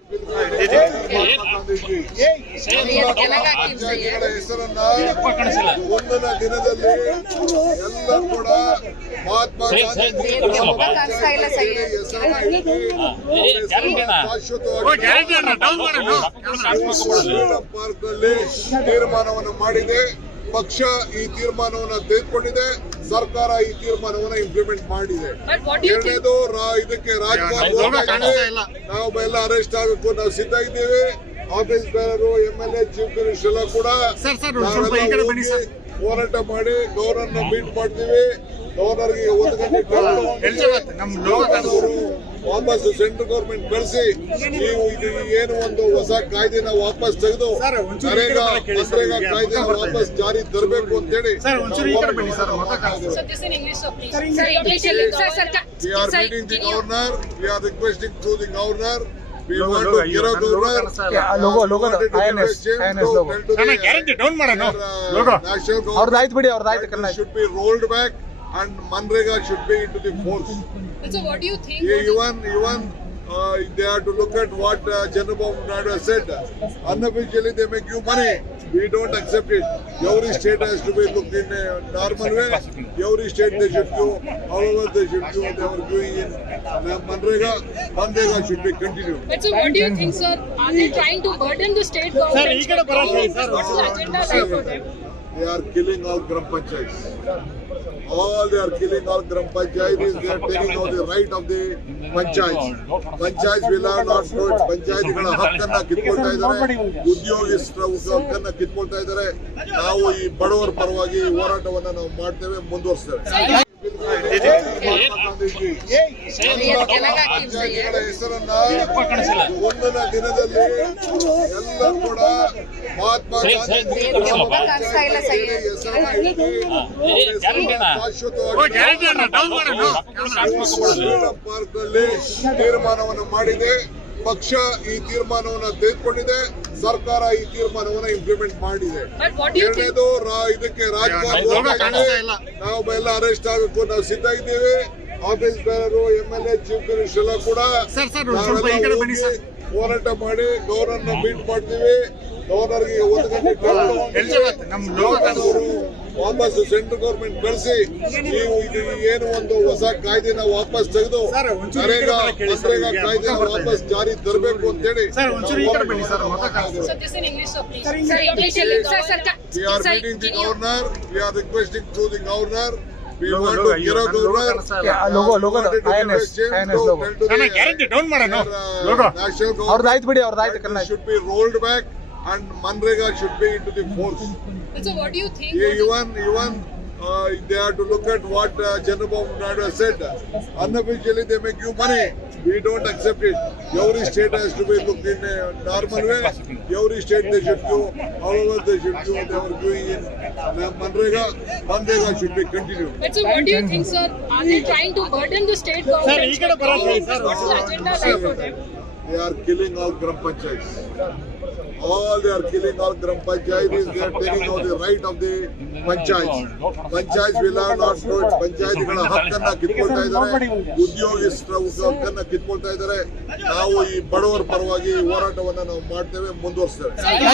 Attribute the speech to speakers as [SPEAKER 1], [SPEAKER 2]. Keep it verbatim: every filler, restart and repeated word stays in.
[SPEAKER 1] ರಾಜ್ಯಗಳ ಹೆಸರನ್ನ ಒಂದನ ದಿನದಲ್ಲಿ ಎಲ್ಲ ಕೂಡ ಮಹಾತ್ಮ ಗಾಂಧಿ ಪಾರ್ಕ್ ನಲ್ಲಿ ತೀರ್ಮಾನವನ್ನು ಮಾಡಿದೆ. ಪಕ್ಷ ಈ ತೀರ್ಮಾನವನ್ನು ತೆಗೆದುಕೊಂಡಿದೆ. ಸರ್ಕಾರ ಈ ತೀರ್ಮಾನವನ್ನು ಇಂಪ್ಲಿಮೆಂಟ್ ಮಾಡಿದೆ. ಎರಡನೇದು ಇದಕ್ಕೆ ರಾಜ್ಪಾಲ್ ನಾವು ಎಲ್ಲ ಅರೆಸ್ಟ್ ಆಗಬೇಕು ನಾವು ಸಿದ್ಧ ಇದ್ದೇವೆ. ಆಫೀಸ್ ಬೇರರು M L A chief minister ಎಲ್ಲ ಕೂಡ ಹೋರಾಟ ಮಾಡಿ ಗವರ್ನರ್ ಮೀಟ್ ಮಾಡ್ತೀವಿ. ಗವರ್ನರ್ಗೆ ಒಂದು ಗಂಟೆ ವಾಪಸ್ ಸೆಂಟ್ರಲ್ ಗವರ್ಮೆಂಟ್ ಕಳಿಸಿ ನೀವು ಇದು ಏನು ಒಂದು ಹೊಸ ಕಾಯ್ದೆನ ವಾಪಸ್ ತೆಗೆದು ನರೇಗಾ ಮನ್ರೇಗಾ ಕಾಯ್ದೆನ ವಾಪಸ್ ಜಾರಿ ತರಬೇಕು ಅಂತ ಹೇಳಿ we are meeting the governor. We are requesting to the governor. We want to get a governor.
[SPEAKER 2] logo logo I N S I N S logo
[SPEAKER 1] ನಾನು ಗ್ಯಾರಂಟಿ ಡೌನ್ ಮಾಡೋಣ. logo
[SPEAKER 2] ಅವ್ರದ್ದು ಆಯ್ತು ಬಿಡಿ, ಅವ್ರದ್ದು ಆಯ್ತು Kannada
[SPEAKER 1] should be rolled back and Manrega should be into the force.
[SPEAKER 3] So what do you think?
[SPEAKER 1] Even even uh, they have to look at what uh, Chandrababu Naidu has said. Unofficially they make you money. We don't accept it. Every state has to be looked in a normal way. Every state they should go. However they should go. They are going in Manrega. Manrega should be continued.
[SPEAKER 3] But so what do you think, sir? Are they trying to burden the state government? Sir, what's the agenda like for them?
[SPEAKER 1] They are killing all Gram Panchayats. All they are killing all Gram Panchayats. They are taking out the right of the Panchayats. Panchayats will have not vote. Panchayatಗಳ ಹಕ್ಕನ್ನ ಕಿತ್ಕೊಳ್ತಾ ಇದ್ದಾರೆ. ಉದ್ಯೋಗಸ್ಥರ ಹಕ್ಕನ್ನ ಕಿತ್ಕೊಳ್ತಾ ಇದ್ದಾರೆ. ನಾವು ಈ ಬಡವರ ಪರವಾಗಿ ಹೋರಾಟವನ್ನ ನಾವು ಮಾಡ್ತೇವೆ, ಮುಂದುವರಿಸ್ತೇವೆ. ರಾಜ್ಯಗಳ ಹೆಸರನ್ನ ಒಂದನ ದಿನದಲ್ಲಿ ಎಲ್ಲ ಕೂಡ ಮಹಾತ್ಮ ಗಾಂಧಿ ಪಾರ್ಕ್ ನಲ್ಲಿ ತೀರ್ಮಾನವನ್ನು ಮಾಡಿದೆ. ಪಕ್ಷ ಈ ತೀರ್ಮಾನವನ್ನು ತೆಗೆದುಕೊಂಡಿದೆ. ಸರ್ಕಾರ ಈ ತೀರ್ಮಾನವನ್ನು ಇಂಪ್ಲಿಮೆಂಟ್ ಮಾಡಿದೆ. ಎರಡನೇದು ಇದಕ್ಕೆ ರಾಜ್ಪಾಲ್ ನಾವು ಎಲ್ಲ ಅರೆಸ್ಟ್ ಆಗಬೇಕು ನಾವು ಸಿದ್ಧ ಇದ್ದೇವೆ. ಆಫೀಸ್ ಬೇರರು M L A chief minister ಎಲ್ಲ ಕೂಡ ಹೋರಾಟ ಮಾಡಿ ಗವರ್ನರ್ ಮೀಟ್ ಮಾಡ್ತೀವಿ. ಗವರ್ನರ್ಗೆ ಒಂದು ಗಂಟೆ ವಾಪಸ್ ಸೆಂಟ್ರಲ್ ಗವರ್ಮೆಂಟ್ ಕಳಿಸಿ ನೀವು ಇದು ಏನು ಒಂದು ಹೊಸ ಕಾಯ್ದೆನ ವಾಪಸ್ ತೆಗೆದು ನರೇಗಾ ಮನ್ರೇಗಾ ಕಾಯ್ದೆನ ವಾಪಸ್ ಜಾರಿ ತರಬೇಕು ಅಂತ ಹೇಳಿ we are meeting the governor. We are requesting to the governor. We want to get a governor.
[SPEAKER 2] logo logo I N S I N S logo
[SPEAKER 1] ನಾನು ಗ್ಯಾರಂಟಿ ಡೌನ್ ಮಾಡೋಣ. logo
[SPEAKER 2] ಅವ್ರದ್ದು ಆಯ್ತು ಬಿಡಿ, ಅವ್ರದ್ದು ಆಯ್ತು Kannada
[SPEAKER 1] should be rolled back and Manrega should be into the force.
[SPEAKER 3] So what do you think?
[SPEAKER 1] Even even uh, they have to look at what uh, Chandrababu Naidu has said. Unofficially they make you money. We don't accept it. Every state has to be looked in a normal way. Every state they should go. However they should go. They are going in Manrega. Manrega should be continued.
[SPEAKER 3] But so what do you think, sir? Are they trying to burden the state government? Sir, what's the agenda like for them?
[SPEAKER 1] They are killing all Gram Panchayats. All they are killing all Gram Panchayats. They are taking out the right of the Panchayats. Panchayats will have not vote. Panchayatಗಳ ಹಕ್ಕನ್ನ ಕಿತ್ಕೊಳ್ತಾ ಇದ್ದಾರೆ. ಉದ್ಯೋಗಸ್ಥರ ಹಕ್ಕನ್ನ ಕಿತ್ಕೊಳ್ತಾ ಇದ್ದಾರೆ. ನಾವು ಈ ಬಡವರ ಪರವಾಗಿ ಹೋರಾಟವನ್ನ ನಾವು ಮಾಡ್ತೇವೆ, ಮುಂದುವರಿಸ್ತೇವೆ.